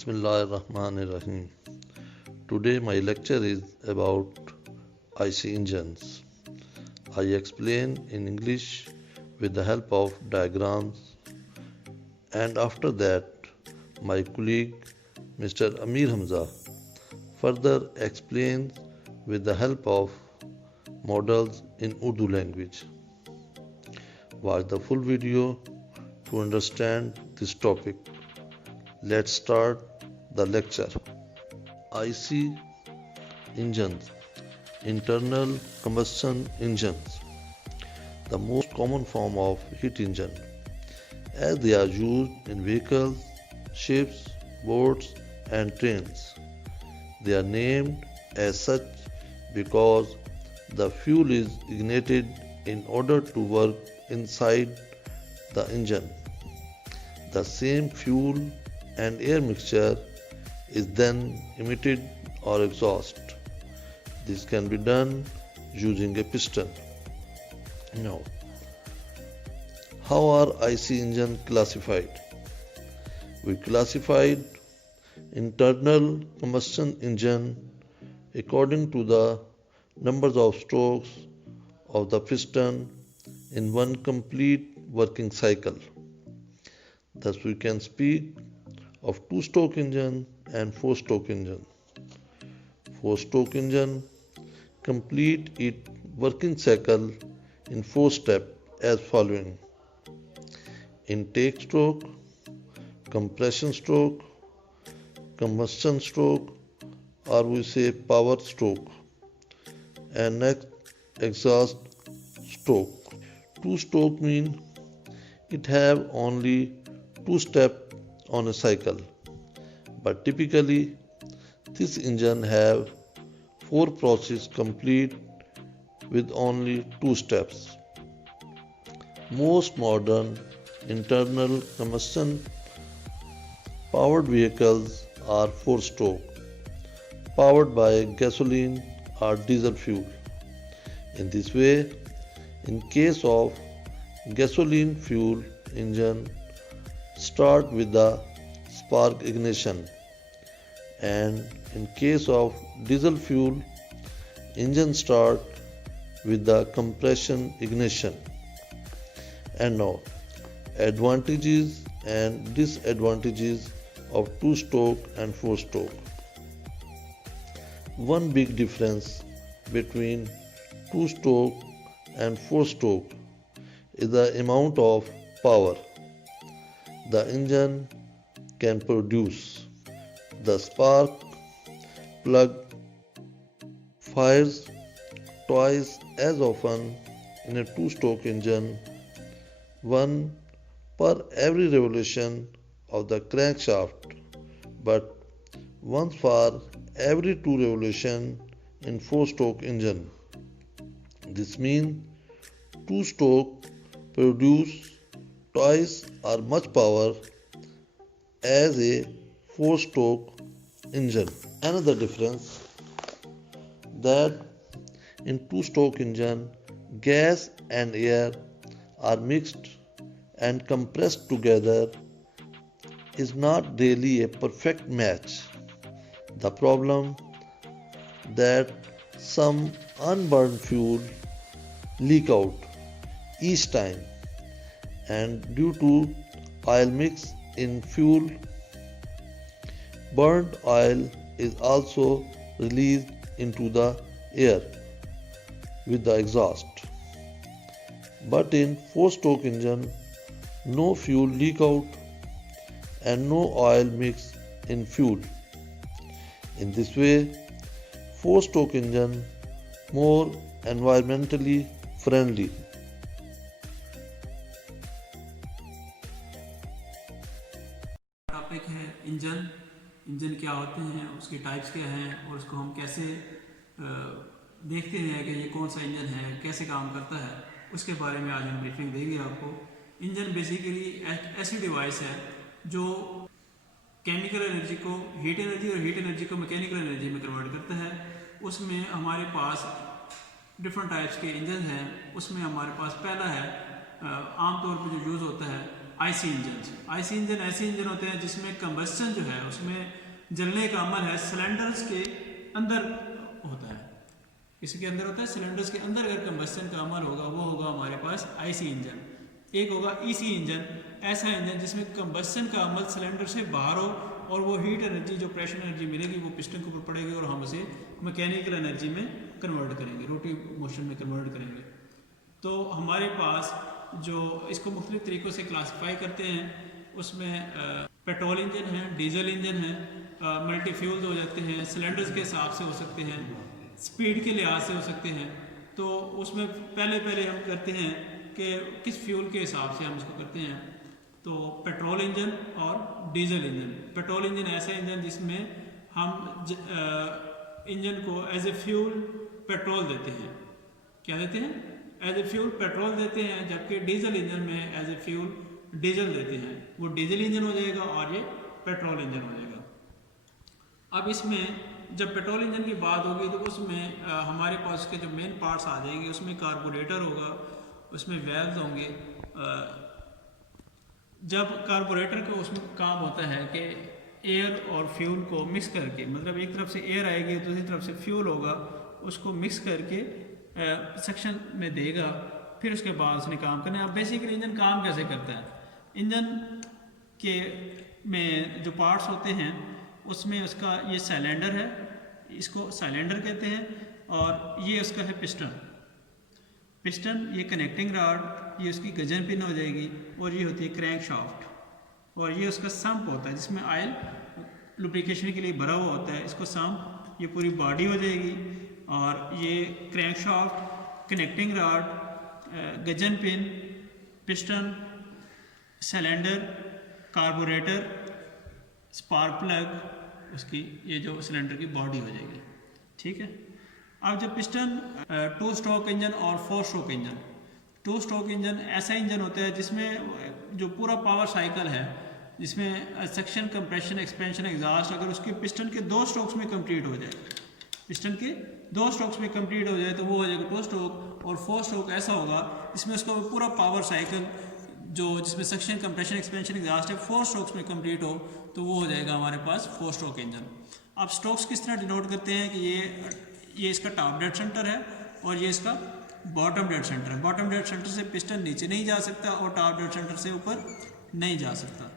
Bismillahirrahmanirrahim. Today my lecture is about IC engines. I explain in English with the help of diagrams, and after that my colleague Mr. Amir Hamza further explains with the help of models in Urdu language. Watch the full video to understand this topic. Let's start the lecture. IC engines, internal combustion engines, the most common form of heat engine, as they are used in vehicles, ships, boats, and trains. They are named as such because the fuel is ignited in order to work inside the engine. The same fuel and air mixture is then emitted or exhaust. This can be done using a piston. Now, how are IC engines classified? We classified internal combustion engine according to the numbers of strokes of the piston in one complete working cycle. Thus we can speak of two-stroke engine and four-stroke engine. Four-stroke engine complete its working cycle in 4 steps as following: intake stroke, compression stroke, combustion stroke, or we say power stroke, and next exhaust stroke. Two-stroke mean it have only 2 steps on a cycle, but typically this engine have 4 processes complete with only 2 steps. Most modern internal combustion powered vehicles are 4-stroke, powered by gasoline or diesel fuel. In this way, in case of gasoline fuel engine, start with the spark ignition, and in case of diesel fuel, engine start with the compression ignition. And now, advantages and disadvantages of 2-stroke and 4-stroke. One big difference between 2-stroke and 4-stroke is the amount of power the engine can produce. The spark plug fires twice as often in a 2-stroke engine, one per every revolution of the crankshaft, but once for every 2 revolutions in 4-stroke engine. This means 2-stroke produce twice as much power as a 4-stroke engine. Another difference that in 2-stroke engine, gas and air are mixed and compressed together is not really a perfect match. The problem that some unburned fuel leak out each time, and due to oil mix in fuel, burnt oil is also released into the air with the exhaust. But in 4-stroke engine, no fuel leak out and no oil mix in fuel. In this way, 4-stroke engine more environmentally friendly. Topic है engine क्या होते हैं, उसके types क्या हैं और उसको हम कैसे देखते हैं कि ये कौन सा इंजन है, कैसे काम करता है, उसके बारे में आज हम ब्रीफिंग देंगे आपको। इंजन बेसिकली एक ऐसी डिवाइस है जो केमिकल एनर्जी को हीट एनर्जी और हीट एनर्जी को मैकेनिकल एनर्जी में कन्वर्ट करता है। उसमें हमारे पास डिफरेंट टाइप्स के इंजन हैं। उसमें हमारे पास पहला है आमतौर पर जो यूज़ होता है आईसी इंजन। आईसी इंजन ऐसे इंजन होते हैं जिसमें कंबस्टन जो है उसमें जलने का अमल है सिलेंडर्स के अंदर होता है, इसके अंदर होता है सिलेंडर्स के अंदर अगर कंबस्टन का अमल होगा वो होगा हमारे पास आईसी इंजन। एक होगा ईसी इंजन, ऐसा इंजन जिसमें कंबस्टन का अमल सिलेंडर से बाहर हो और वो हीट एनर्जी जो प्रेशर एनर्जी मिलेगी वो पिस्टन के ऊपर पड़ेगी और हम उसे मैकेनिकल एनर्जी में कन्वर्ट करेंगे, रोटरी मोशन में कन्वर्ट करेंगे। तो हमारे पास जो इसको मुख्तलिफ तरीक़ों से क्लासीफाई करते हैं, उसमें पेट्रोल इंजन है, डीजल इंजन है, मल्टी फ्यूल्स हो जाते हैं, सिलेंडर्स के हिसाब से हो सकते हैं, स्पीड के लिहाज से हो सकते हैं। तो उसमें पहले हम करते हैं कि किस फ्यूल के हिसाब से हम इसको करते हैं। तो पेट्रोल इंजन और डीजल इंजन। पेट्रोल इंजन ऐसा इंजन जिसमें हम इंजन को एज ए फ्यूल पेट्रोल देते हैं, क्या देते हैं? एज ए फ्यूल पेट्रोल देते हैं, जबकि डीजल इंजन में एज ए फ्यूल डीजल देते हैं। वो डीजल इंजन हो जाएगा और ये पेट्रोल इंजन हो जाएगा। अब इसमें जब पेट्रोल इंजन की बात होगी तो उसमें हमारे पास उसके जो मेन पार्ट्स आ जाएंगे, उसमें कार्बोरेटर होगा, उसमें वेल्व्स होंगे। जब कार्बोरेटर का उसमें काम होता है कि एयर और फ्यूल को मिक्स करके, मतलब एक तरफ से एयर आएगी दूसरी तरफ से फ्यूल होगा, उसको मिक्स करके सेक्शन में देगा, फिर उसके बाद उसने काम करना है। अब बेसिकली इंजन काम कैसे करता है? इंजन के में जो पार्ट्स होते हैं उसमें उसका ये सिलेंडर है, इसको सिलेंडर कहते हैं, और ये उसका है पिस्टन। पिस्टन ये कनेक्टिंग रॉड, ये उसकी गजन पिन हो जाएगी, और ये होती है क्रैंक शाफ्ट, और ये उसका सम्प होता है जिसमें ऑयल लुब्रिकेशन के लिए भरा हुआ होता है। इसको सम्प, ये पूरी बॉडी हो जाएगी, और ये crank shaft, connecting rod, Gajan pin, piston, cylinder, carburettor, spark plug, उसकी ये जो सिलेंडर की बॉडी हो जाएगी। ठीक है। अब जब पिस्टन 2 स्ट्रोक इंजन और 4 स्ट्रोक इंजन, 2 स्ट्रोक इंजन ऐसा इंजन होता है जिसमें जो पूरा पावर साइकिल है, जिसमें सक्शन, कंप्रेशन, एक्सपेंशन, एग्जॉस्ट, अगर उसके पिस्टन के 2 स्ट्रोक्स में कंप्लीट हो जाए, पिस्टन के 2 स्ट्रोक्स में कंप्लीट हो जाए तो वो हो जाएगा 2 स्ट्रोक। और 4 स्ट्रोक ऐसा होगा जिसमें उसका पूरा पावर साइकिल जो जिसमें सक्शन, कंप्रेशन, एक्सपेंशन, एग्जॉस्ट है 4 स्ट्रोक्स में कंप्लीट हो तो वो हो जाएगा हमारे पास 4 स्ट्रोक इंजन। अब स्ट्रोक्स किस तरह डिनोट करते हैं कि ये इसका टॉप डेड सेंटर है और ये इसका बॉटम डेड सेंटर है। बॉटम डेड सेंटर से पिस्टन नीचे नहीं जा सकता और टॉप डेड सेंटर से ऊपर नहीं जा सकता।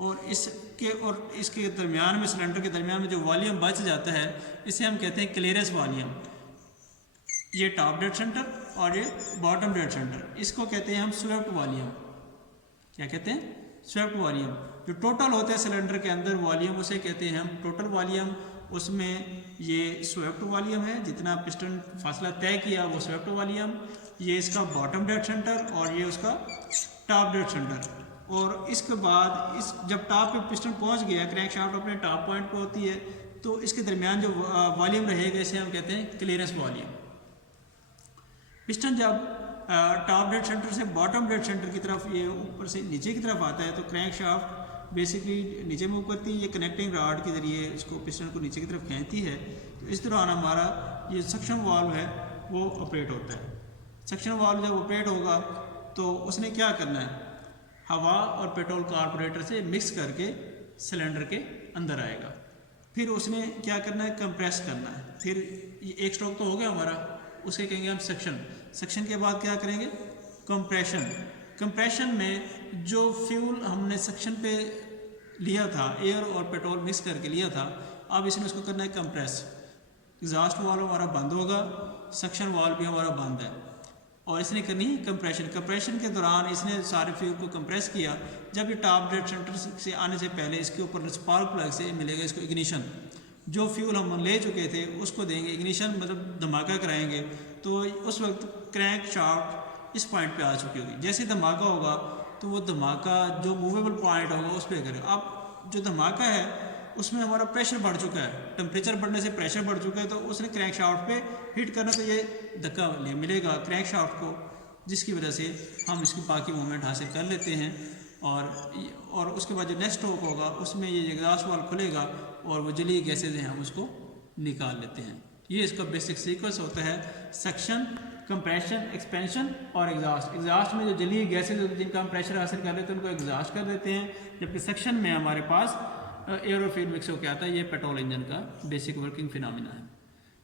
और इसके दरमियान में, सिलेंडर के दरमियान में जो वॉल्यूम बच जाता है, इसे हम कहते हैं क्लियरेंस वॉल्यूम। ये टॉप डेड सेंटर और ये बॉटम डेड सेंटर, इसको कहते हैं हम स्वेप्ट वॉल्यूम। क्या कहते हैं? Swept volume. जो टोटल होता है सिलेंडर के अंदर वॉल्यूम, उसे कहते हैं हम टोटल वॉल्यूम। उसमें ये स्वेप्ट वॉल्यूम है, जितना पिस्टन फासला तय किया वो स्वेप्ट वॉल्यूम, ये इसका बॉटम डेड सेंटर और ये उसका टॉप डेड सेंटर। और इसके बाद जब टॉप पे पिस्टन पहुंच गया, क्रैंक शाफ्ट अपने टॉप पॉइंट पे होती है, तो इसके दरमियान जो वॉल्यूम रहेगा इसे हम कहते हैं क्लियरेंस वॉल्यूम। पिस्टन जब टॉप डेड सेंटर से बॉटम डेड सेंटर की तरफ, ये ऊपर से नीचे की तरफ आता है, तो क्रैंक शाफ्ट बेसिकली नीचे मूव करती है, ये कनेक्टिंग रॉड के ज़रिए इसको पिस्टन को नीचे की तरफ खींचती है। तो इस दौरान हमारा ये सक्शन वाल्व है वो ऑपरेट होता है। सक्शन वाल्व जब ऑपरेट होगा तो उसने क्या करना है, हवा और पेट्रोल कार्बोरेटर से मिक्स करके सिलेंडर के अंदर आएगा। फिर उसने क्या करना है, कंप्रेस करना है। फिर एक स्ट्रोक तो हो गया हमारा, उसके कहेंगे हम सक्शन। सक्शन के बाद क्या करेंगे, कंप्रेशन। कंप्रेशन में जो फ्यूल हमने सक्शन पे लिया था, एयर और पेट्रोल मिक्स करके लिया था, अब इसने उसको करना है कंप्रेस। एग्जॉस्ट वाल्व हमारा बंद होगा, सक्शन वाल्व भी हमारा बंद है, और इसने करनी है कंप्रेशन। कंप्रेशन के दौरान इसने सारे फ्यूल को कंप्रेस किया। जब ये टॉप डेड सेंटर से आने से पहले इसके ऊपर स्पार्क प्लग से मिलेगा इसको इग्निशन। जो फ्यूल हम ले चुके थे उसको देंगे इग्निशन, मतलब धमाका कराएंगे। तो उस वक्त क्रैंक शाफ्ट इस पॉइंट पे आ चुकी होगी। जैसे धमाका होगा तो वो धमाका जो मूवेबल पॉइंट होगा उस पर करेगा। अब जो धमाका है उसमें हमारा प्रेशर बढ़ चुका है, टेम्परेचर बढ़ने से प्रेशर बढ़ चुका है, तो उसने क्रैंक शाफ्ट पे हिट करना, तो ये धक्का मिलेगा क्रैंक शाफ्ट को, जिसकी वजह से हम इसकी बाकी मूवमेंट हासिल कर लेते हैं। और उसके बाद जो नेक्स्ट स्ट्रोक होगा उसमें ये एग्जॉस्ट वाल्व खुलेगा और वो जली गैसेज हैं हम उसको निकाल लेते हैं। ये इसका बेसिक सीक्वेंस होता है सक्शन, कंप्रेशन, एक्सपेंशन और एग्जॉस्ट। एग्जॉस्ट में जो जलीय गैसेज होती हैं जिनका हम प्रेशर हासिल कर लेते हैं उनको एग्जॉस्ट कर देते हैं, जबकि सेक्शन में हमारे पास एयर और फ्यूल मिक्स होकर आता है। ये पेट्रोल इंजन का बेसिक वर्किंग फिनोमिना है।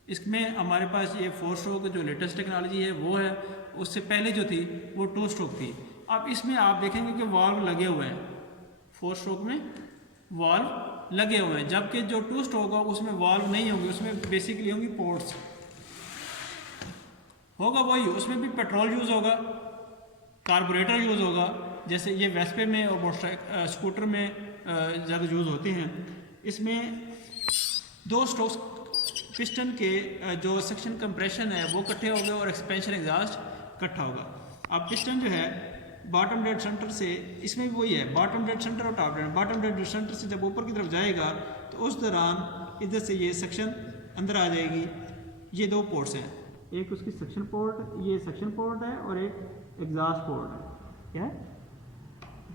इसमें हमारे पास ये 4 स्ट्रोक जो लेटेस्ट टेक्नोलॉजी है वो है, उससे पहले जो थी वो 2 स्ट्रोक थी। अब इसमें आप देखेंगे कि वाल्व लगे हुए हैं, 4 स्ट्रोक में वाल्व लगे हुए हैं, जबकि जो 2 स्ट्रोक हो उसमें वाल्व नहीं होंगे, उसमें बेसिकली होंगी पोर्ट्स होगा वही, उसमें भी पेट्रोल यूज़ होगा, कार्बोरेटर यूज़ होगा, जैसे ये वेस्पे में और स्कूटर में ज़्यादा यूज़ होते हैं। इसमें 2 स्ट्रोक्स पिस्टन के जो सेक्शन कंप्रेशन है वो इकट्ठे होंगे और एक्सपेंशन एग्जॉस्ट इकट्ठा होगा। अब पिस्टन जो है बॉटम डेड सेंटर से, इसमें भी वही है, बॉटम डेड सेंटर और top dead. Bottom dead centre से जब ऊपर की तरफ जाएगा तो उस दौरान इधर से ये सेक्शन अंदर आ जाएगी। ये 2 पोर्ट्स हैं, एक उसकी सक्शन पोर्ट, ये सक्शन पोर्ट है, और एक एग्जॉस्ट पोर्ट है। क्या है,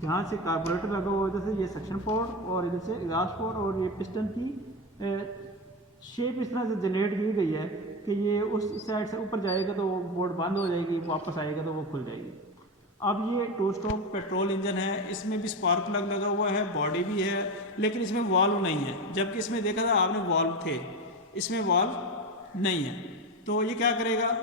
जहाँ से कार्बोरेटर लगा हुआ इधर से ये सक्शन पोर्ट और इधर से एग्जॉस्ट पोर्ट, और ये पिस्टन की शेप इस तरह से जनरेट की गई है कि ये उस साइड से ऊपर जाएगा तो वो बोर्ड बंद हो जाएगी, वापस आएगा तो वो खुल जाएगी। अब ये 2 स्ट्रोक पेट्रोल इंजन है, इसमें भी स्पार्क प्लग लगा हुआ है, बॉडी भी है, लेकिन इसमें वाल्व नहीं है, जबकि इसमें देखा था आपने वाल्व थे, इसमें वाल्व नहीं है। तो ये क्या करेगा,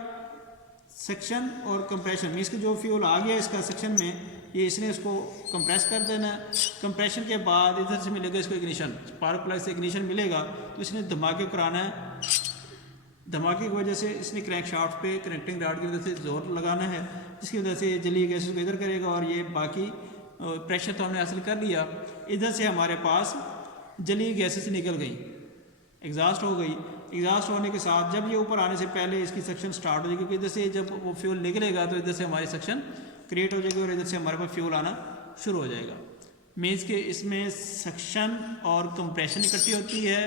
सेक्शन और कंप्रेशन, इसका जो फ्यूल आ गया इसका सेक्शन में, ये इसने इसको कंप्रेस कर देना है। कंप्रेशन के बाद इधर से मिलेगा इसको इग्निशन, स्पार्क प्लग से इग्निशन मिलेगा, तो इसने धमाके कराना है। धमाके की वजह से इसने क्रैंक शाफ्ट पे कनेक्टिंग रॉड की वजह से जोर लगाना है, जिसकी वजह से जलीय गैसेस को इधर करेगा, और ये बाकी प्रेशर तो हमने हासिल कर लिया। इधर से हमारे पास जलीय गैसेस निकल गई, एग्जॉस्ट हो गई। एग्जॉस्ट होने के साथ जब ये ऊपर आने से पहले इसकी सेक्शन स्टार्ट हो जाएगी, क्योंकि इधर से जब वो फ्यूल निकलेगा तो इधर से हमारी सेक्शन क्रिएट हो जाएगी और इधर से हमारे पास फ्यूल आना शुरू हो जाएगा। मीन्स के इसमें सेक्शन और कंप्रेशन इकट्ठी होती है,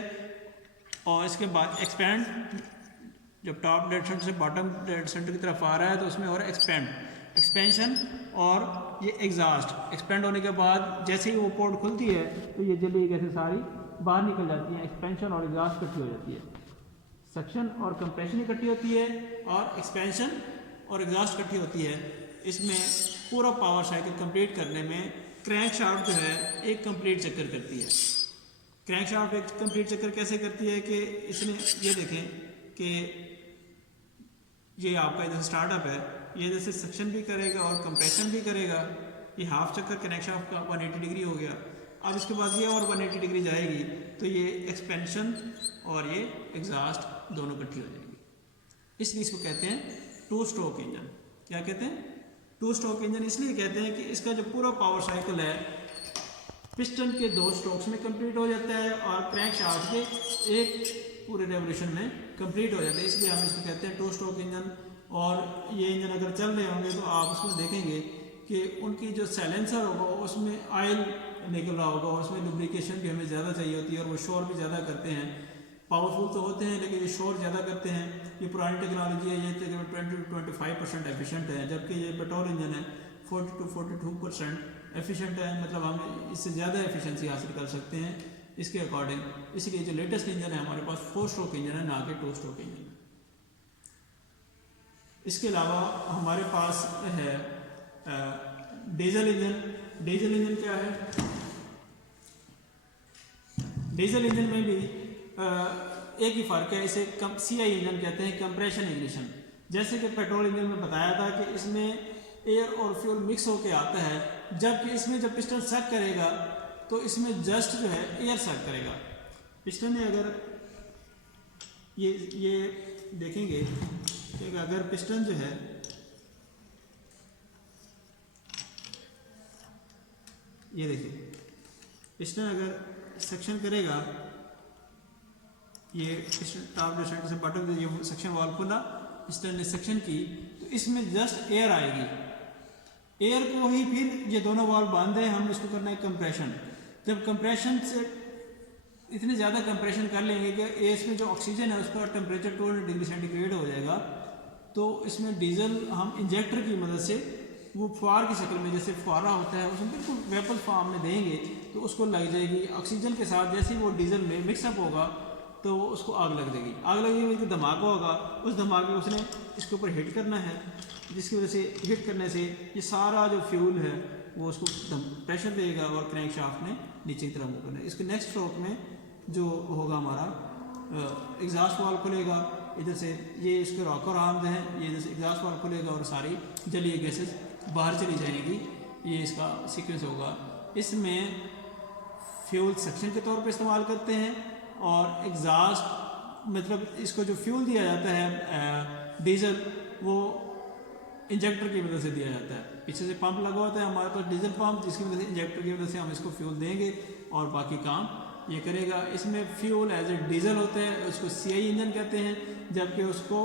और इसके बाद एक्सपेंड, जब टॉप डेड सेंटर से बॉटम डेड सेंटर की तरफ आ रहा है तो उसमें और एक्सपेंशन और ये एग्जॉस्ट। एक्सपेंड होने के बाद जैसे ही वो पोर्ट खुलती है तो ये जलीय गैसें सारी बाहर निकल जाती हैं, एक्सपेंशन और एग्जॉस्ट इकट्ठी हो जाती है। सक्शन और कंप्रेशन इकट्ठी होती है और एक्सपेंशन और एग्जॉस्ट इकट्ठी होती है। इसमें पूरा पावर साइकिल कंप्लीट करने में क्रैंक शाफ्ट जो है एक कंप्लीट चक्कर करती है। क्रैंक शाफ्ट एक कंप्लीट चक्कर कैसे करती है कि इसने, ये देखें कि ये आपका इधर स्टार्टअप है, ये जैसे सक्शन भी करेगा और कंप्रेशन भी करेगा। ये हाफ चक्कर क्रैंक शाफ्ट का 180 डिग्री हो गया। अब इसके बाद ये और 180 डिग्री जाएगी तो ये एक्सपेंशन और ये एग्जॉस्ट दोनों इकट्ठी हो जाएगी। इसलिए इसको कहते हैं 2 स्ट्रोक इंजन। क्या कहते हैं? 2 स्ट्रोक इंजन इसलिए कहते हैं कि इसका जो पूरा पावर साइकिल है पिस्टन के 2 स्ट्रोक्स में कंप्लीट हो जाता है और क्रैंक शाफ्ट के एक पूरे रेवोल्यूशन में कंप्लीट हो जाता है। इसलिए हम इसको कहते हैं 2 स्ट्रोक इंजन। और ये इंजन अगर चल रहे होंगे तो आप उसमें देखेंगे कि उनकी जो साइलेंसर होगा उसमें ऑयल निकल रहा होगा, उसमें लुब्रिकेशन भी हमें ज़्यादा चाहिए होती है और वो शोर भी ज़्यादा करते हैं। पावरफुल तो होते हैं लेकिन ये शोर ज़्यादा करते हैं। ये पुरानी टेक्नोलॉजी है, ये तकरीबन 20 to 25% एफिशिएंट है, जबकि ये पेट्रोल इंजन है 40 to 42% एफिशिएंट है। मतलब हम इससे ज़्यादा एफिशिएंसी हासिल कर सकते हैं इसके अकॉर्डिंग। इसलिए जो लेटेस्ट इंजन है हमारे पास 4 स्ट्रोक इंजन है, ना कि 2 स्ट्रोक इंजन। इसके अलावा हमारे पास है डीजल इंजन। डीजल इंजन क्या है? डीजल इंजन में भी एक ही फ़र्क है, इसे CI इंजन कहते हैं, कंप्रेशन इग्निशन। जैसे कि पेट्रोल इंजन में बताया था कि इसमें एयर और फ्यूल मिक्स होकर आता है, जबकि इसमें जब पिस्टन सक करेगा तो इसमें जस्ट जो है एयर सक करेगा। पिस्टन ने अगर ये देखेंगे कि अगर पिस्टन जो है ये देखिए, पिस्टन अगर सेक्शन करेगा, ये टॉप डेड सेंटर से बॉटम ये सेक्शन वाल्व खुला, पिस्टन ने सेक्शन की तो इसमें जस्ट एयर आएगी। एयर को ही फिर ये दोनों वाल्व बंद है, हम इसको करना है कंप्रेशन। जब कंप्रेशन से इतने ज़्यादा कंप्रेशन कर लेंगे कि इसमें जो ऑक्सीजन है उसका टेम्परेचर 200 डिग्री सेंटीग्रेड हो जाएगा, तो इसमें डीजल हम इंजेक्टर की मदद से वो फुहार की शक्ल में, जैसे फुहारा होता है उसमें बिल्कुल वेपर फॉर्म में देंगे तो उसको लग जाएगी ऑक्सीजन के साथ। जैसे ही वो डीजल में मिक्सअप होगा तो उसको आग लग जाएगी। आग लगने में जो धमाका होगा उस धमाके को उसने इसके ऊपर हिट करना है, जिसकी वजह से हिट करने से ये सारा जो फ्यूल है वो उसको प्रेशर देगा और क्रैंक शाफ्ट ने नीचे की तरफ मूव करना है। इसके नेक्स्ट स्ट्रोक में जो होगा हमारा एग्जॉस्ट वाल्व खुलेगा, इधर से ये इसके रॉकर आर्म्स हैं, ये इधर से एग्जॉस्ट वाल्व खुलेगा और सारी जली गैसेस बाहर चली जाएंगी। ये इसका सीक्वेंस होगा। इसमें फ्यूल सक्शन के तौर पे इस्तेमाल करते हैं और एग्जॉस्ट मतलब इसको जो फ्यूल दिया जाता है डीजल वो इंजेक्टर की मदद से दिया जाता है। पीछे से पंप लगा होता है हमारे पास डीजल पंप, जिसकी वजह से इंजेक्टर की वजह से हम इसको फ्यूल देंगे और बाकी काम ये करेगा। इसमें फ्यूल एज ए डीजल होते हैं, उसको CI इंजन कहते हैं, जबकि उसको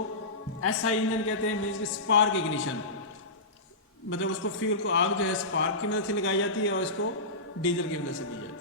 SI इंजन कहते हैं, मीन्स की स्पार्क इग्निशन, मतलब उसको फ्यूल को आग जो है स्पार्क की मदद से लगाई जाती है और इसको डीजल की मदद से दी जाती है।